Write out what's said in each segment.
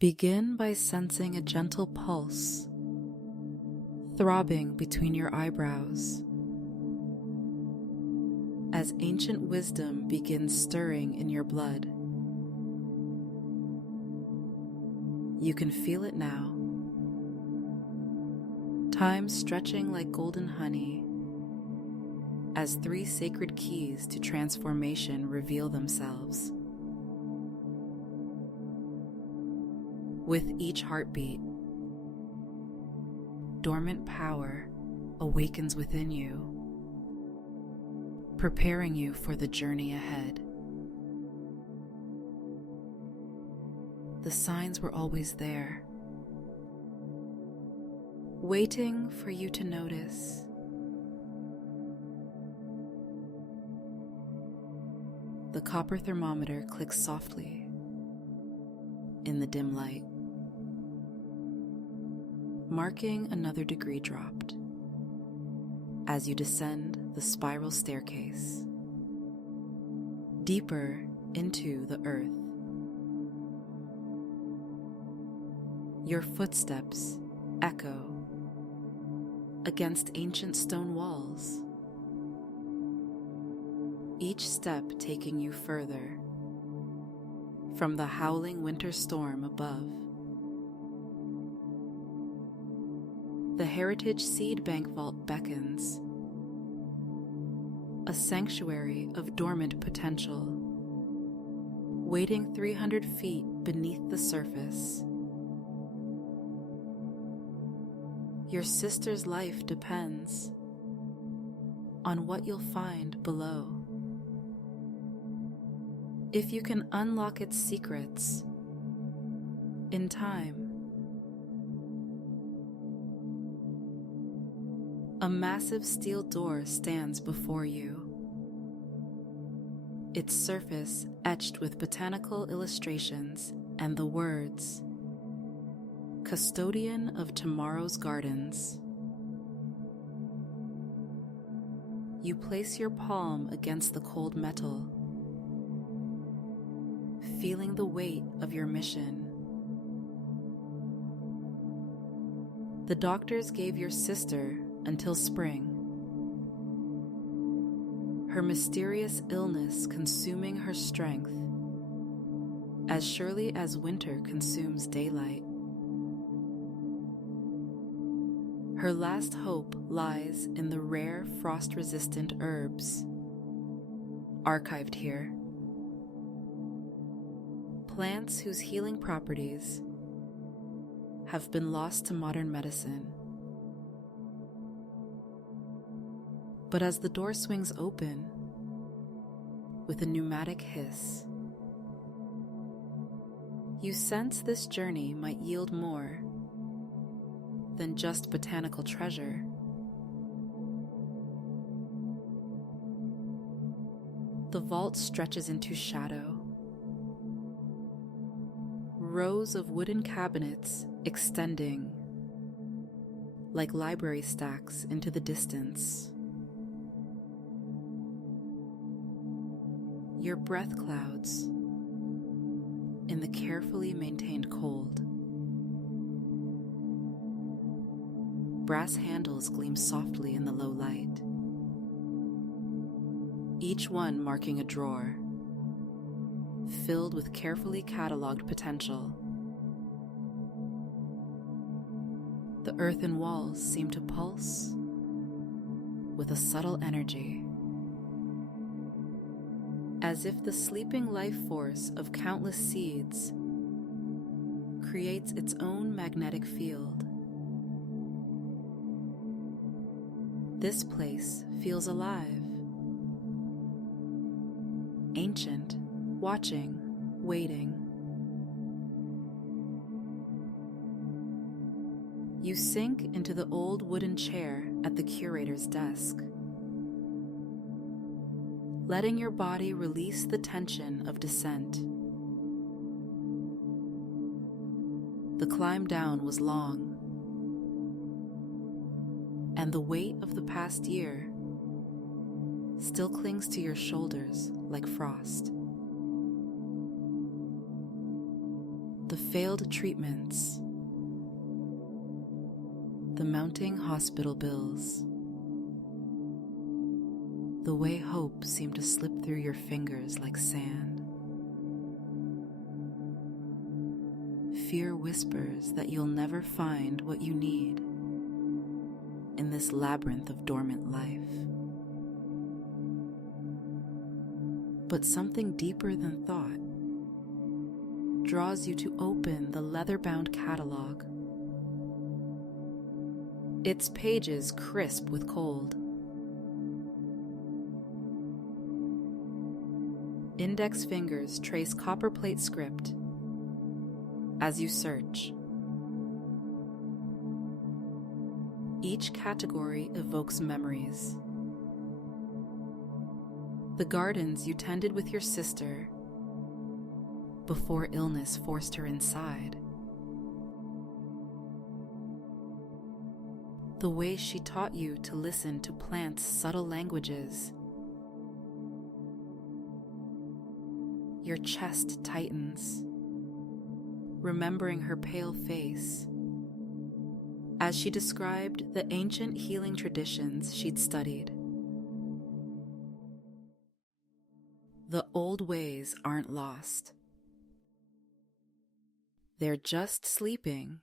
Begin by sensing a gentle pulse throbbing between your eyebrows as ancient wisdom begins stirring in your blood. You can feel it now, time stretching like golden honey as 3 sacred keys to transformation reveal themselves. With each heartbeat, dormant power awakens within you, preparing you for the journey ahead. The signs were always there, waiting for you to notice. The copper thermometer clicks softly in the dim light, marking another degree dropped as you descend the spiral staircase deeper into the earth. Your footsteps echo against ancient stone walls, each step taking you further from the howling winter storm above. The Heritage Seed Bank Vault beckons, a sanctuary of dormant potential, waiting 300 feet beneath the surface. Your sister's life depends on what you'll find below. If you can unlock its secrets in time, a massive steel door stands before you, its surface etched with botanical illustrations and the words, "Custodian of Tomorrow's Gardens." You place your palm against the cold metal, feeling the weight of your mission. The doctors gave your sister until spring, her mysterious illness consuming her strength as surely as winter consumes daylight. Her last hope lies in the rare frost-resistant herbs archived here, plants whose healing properties have been lost to modern medicine. But as the door swings open with a pneumatic hiss, you sense this journey might yield more than just botanical treasure. The vault stretches into shadow. Rows of wooden cabinets extending like library stacks into the distance. Your breath clouds in the carefully maintained cold. Brass handles gleam softly in the low light, each one marking a drawer filled with carefully cataloged potential. The earthen walls seem to pulse with a subtle energy, as if the sleeping life force of countless seeds creates its own magnetic field. This place feels alive, ancient, watching, waiting. You sink into the old wooden chair at the curator's desk, letting your body release the tension of descent. The climb down was long, and the weight of the past year still clings to your shoulders like frost. The failed treatments, the mounting hospital bills, the way hope seemed to slip through your fingers like sand. Fear whispers that you'll never find what you need in this labyrinth of dormant life. But something deeper than thought draws you to open the leather-bound catalog, its pages crisp with cold. Index fingers trace copperplate script as you search. Each category evokes memories. The gardens you tended with your sister before illness forced her inside. The way she taught you to listen to plants' subtle languages. Your chest tightens, remembering her pale face as she described the ancient healing traditions she'd studied. The old ways aren't lost. They're just sleeping,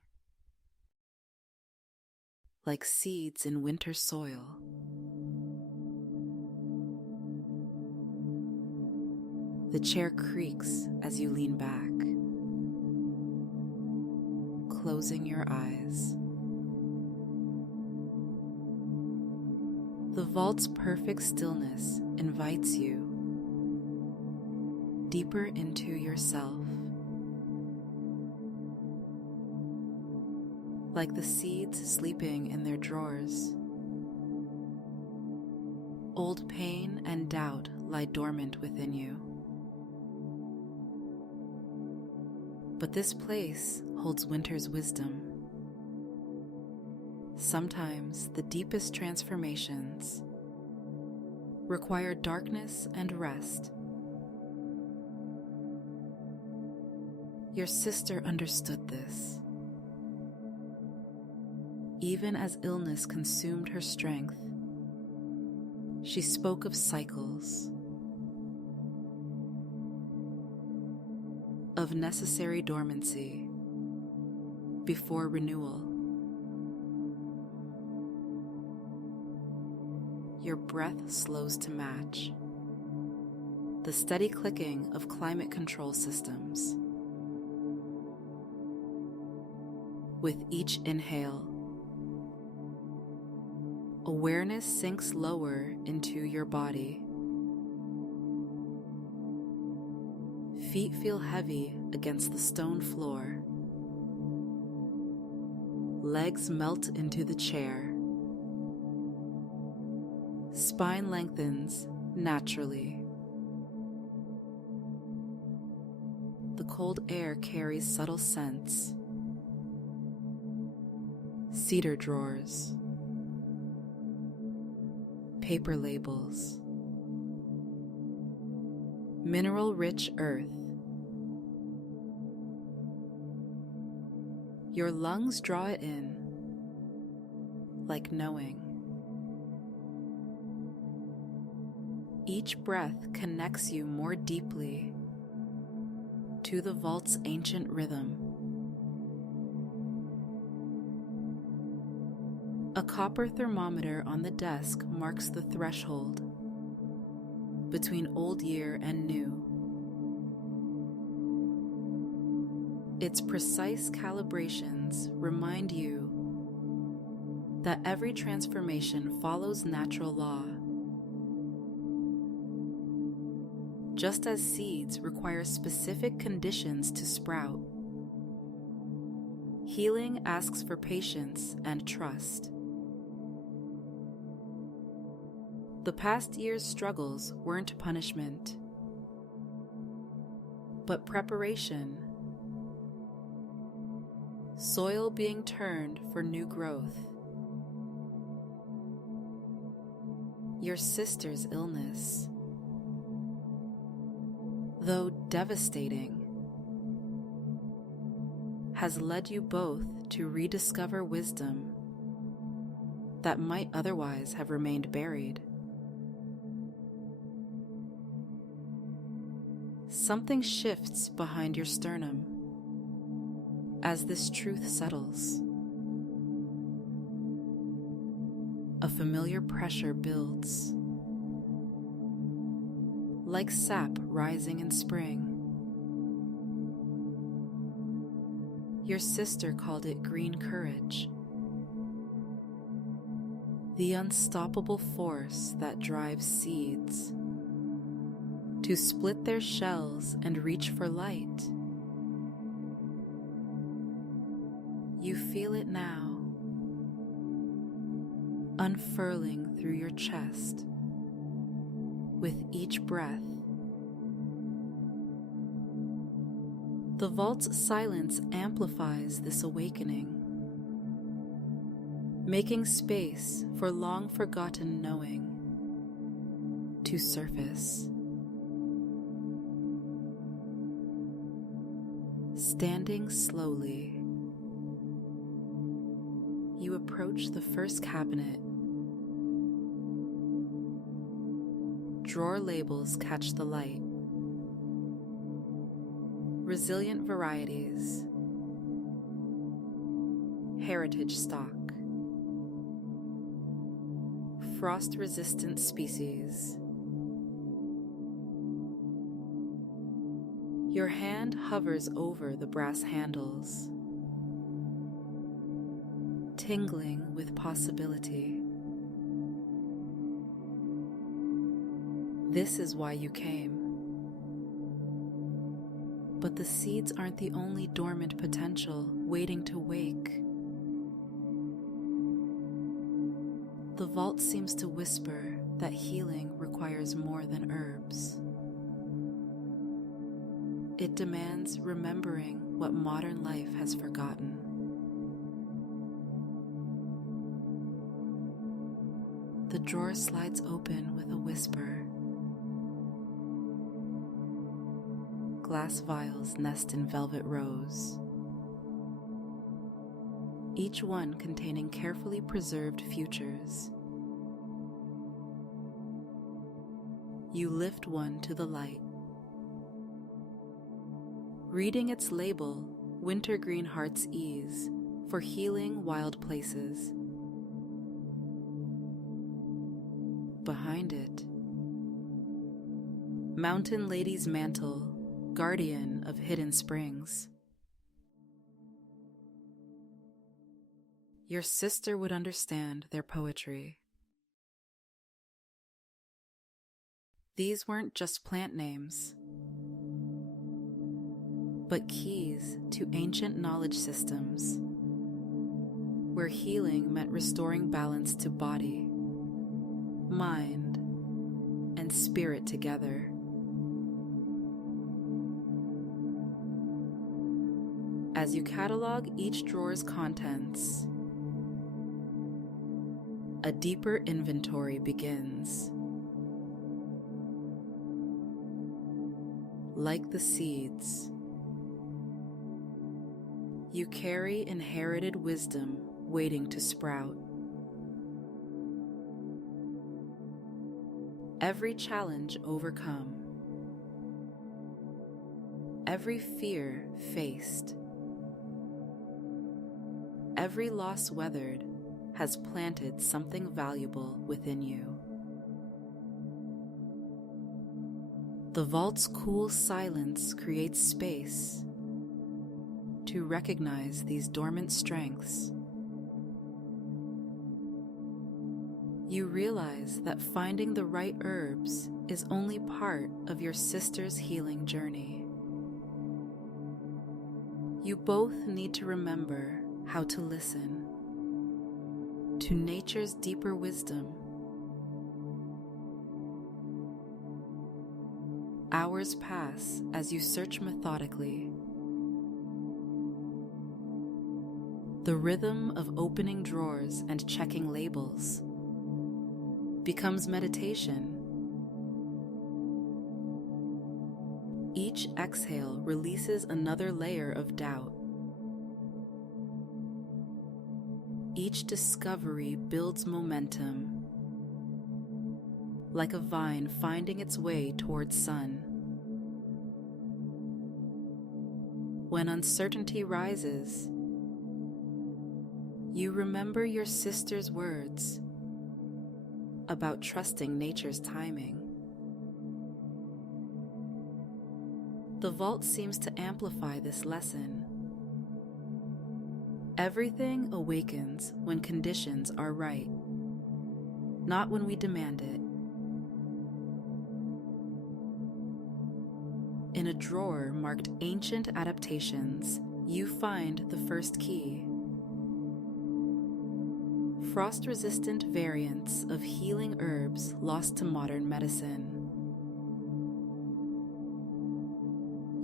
like seeds in winter soil. The chair creaks as you lean back, closing your eyes. The vault's perfect stillness invites you deeper into yourself. Like the seeds sleeping in their drawers, old pain and doubt lie dormant within you. But this place holds winter's wisdom. Sometimes the deepest transformations require darkness and rest. Your sister understood this. Even as illness consumed her strength, she spoke of cycles, of necessary dormancy before renewal. Your breath slows to match the steady clicking of climate control systems. With each inhale, awareness sinks lower into your body. Feet feel heavy against the stone floor. Legs melt into the chair. Spine lengthens naturally. The cold air carries subtle scents. Cedar drawers, paper labels, mineral-rich earth. Your lungs draw it in, like knowing. Each breath connects you more deeply to the vault's ancient rhythm. A copper thermometer on the desk marks the threshold between old year and new. Its precise calibrations remind you that every transformation follows natural law. Just as seeds require specific conditions to sprout, healing asks for patience and trust. The past year's struggles weren't punishment, but preparation. Soil being turned for new growth. Your sister's illness, though devastating, has led you both to rediscover wisdom that might otherwise have remained buried. Something shifts behind your sternum as this truth settles. A familiar pressure builds, like sap rising in spring. Your sister called it green courage, the unstoppable force that drives seeds to split their shells and reach for light. You feel it now, unfurling through your chest with each breath. The vault's silence amplifies this awakening, making space for long-forgotten knowing to surface. Standing slowly, you approach the first cabinet. Drawer labels catch the light. Resilient varieties, heritage stock, frost-resistant species. Your hand hovers over the brass handles, tingling with possibility. This is why you came. But the seeds aren't the only dormant potential waiting to wake. The vault seems to whisper that healing requires more than herbs. It demands remembering what modern life has forgotten. The drawer slides open with a whisper. Glass vials nest in velvet rows, each one containing carefully preserved futures. You lift one to the light. Reading its label, Wintergreen Heart's Ease, for healing wild places. Behind it, Mountain Lady's Mantle, guardian of hidden springs. Your sister would understand their poetry. These weren't just plant names, but keys to ancient knowledge systems, where healing meant restoring balance to body, mind, and spirit together. As you catalog each drawer's contents, a deeper inventory begins. Like the seeds, you carry inherited wisdom waiting to sprout. Every challenge overcome, every fear faced, every loss weathered has planted something valuable within you. The vault's cool silence creates space to recognize these dormant strengths. You realize that finding the right herbs is only part of your sister's healing journey. You both need to remember how to listen to nature's deeper wisdom. Hours pass as you search methodically. The rhythm of opening drawers and checking labels becomes meditation. Each exhale releases another layer of doubt, Each discovery builds momentum, like a vine finding its way towards sun. When uncertainty rises, you remember your sister's words about trusting nature's timing. The vault seems to amplify this lesson. Everything awakens when conditions are right, not when we demand it. In a drawer marked Ancient Adaptations, you find the first key. Frost-resistant variants of healing herbs lost to modern medicine.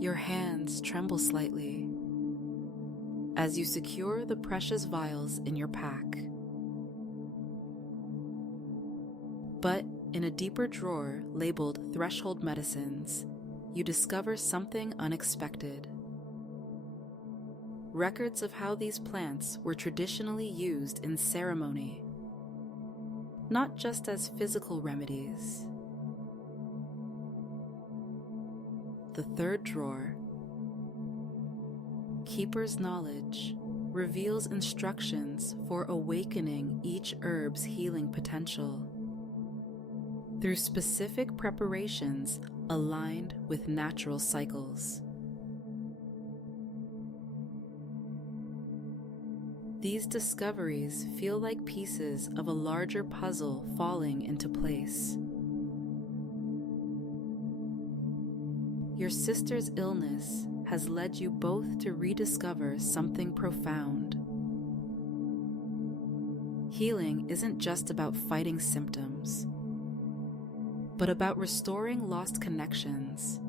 Your hands tremble slightly as you secure the precious vials in your pack. But in a deeper drawer labeled Threshold Medicines, you discover something unexpected. Records of how these plants were traditionally used in ceremony, not just as physical remedies. The third drawer, Keeper's Knowledge, reveals instructions for awakening each herb's healing potential through specific preparations aligned with natural cycles. These discoveries feel like pieces of a larger puzzle falling into place. Your sister's illness has led you both to rediscover something profound. Healing isn't just about fighting symptoms, but about restoring lost connections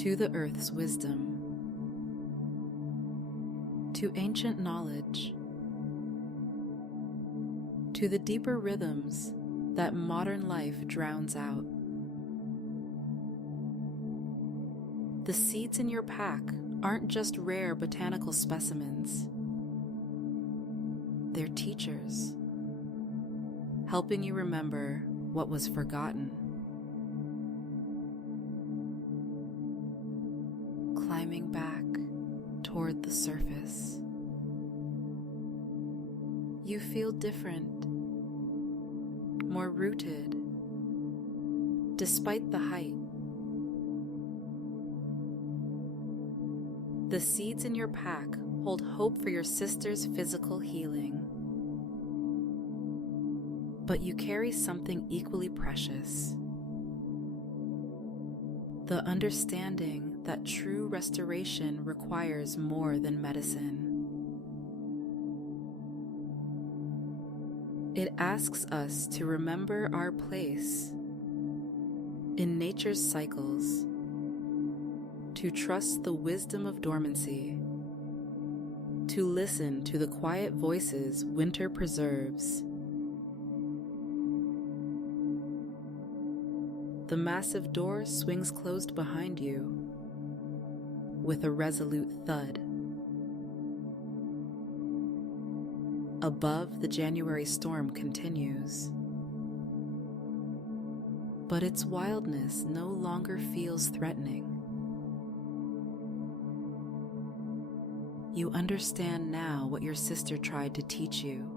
to the earth's wisdom, to ancient knowledge, to the deeper rhythms that modern life drowns out. The seeds in your pack aren't just rare botanical specimens. They're teachers, helping you remember what was forgotten. Climbing back toward the surface, you feel different, more rooted, despite the height. The seeds in your pack hold hope for your sister's physical healing. But you carry something equally precious: the understanding that true restoration requires more than medicine. It asks us to remember our place in nature's cycles, to trust the wisdom of dormancy, to listen to the quiet voices winter preserves. The massive door swings closed behind you with a resolute thud. Above, the January storm continues, but its wildness no longer feels threatening. You understand now what your sister tried to teach you.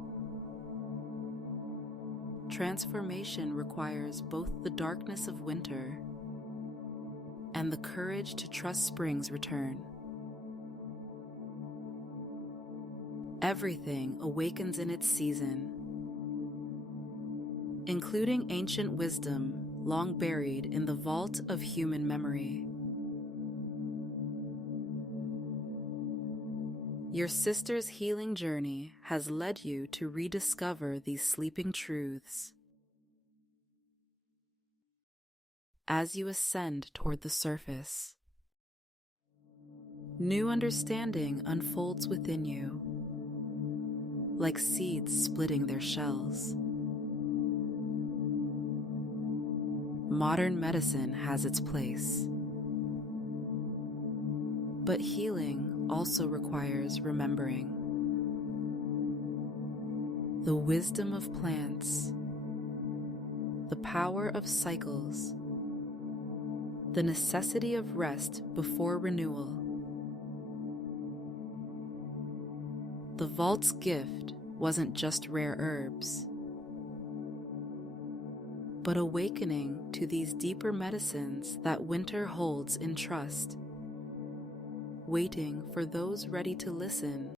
Transformation requires both the darkness of winter and the courage to trust spring's return. Everything awakens in its season, including ancient wisdom long buried in the vault of human memory. Your sister's healing journey has led you to rediscover these sleeping truths. As you ascend toward the surface, new understanding unfolds within you, like seeds splitting their shells. Modern medicine has its place, but healing also requires remembering. The wisdom of plants, the power of cycles, the necessity of rest before renewal. The vault's gift wasn't just rare herbs, but awakening to these deeper medicines that winter holds in trust, waiting for those ready to listen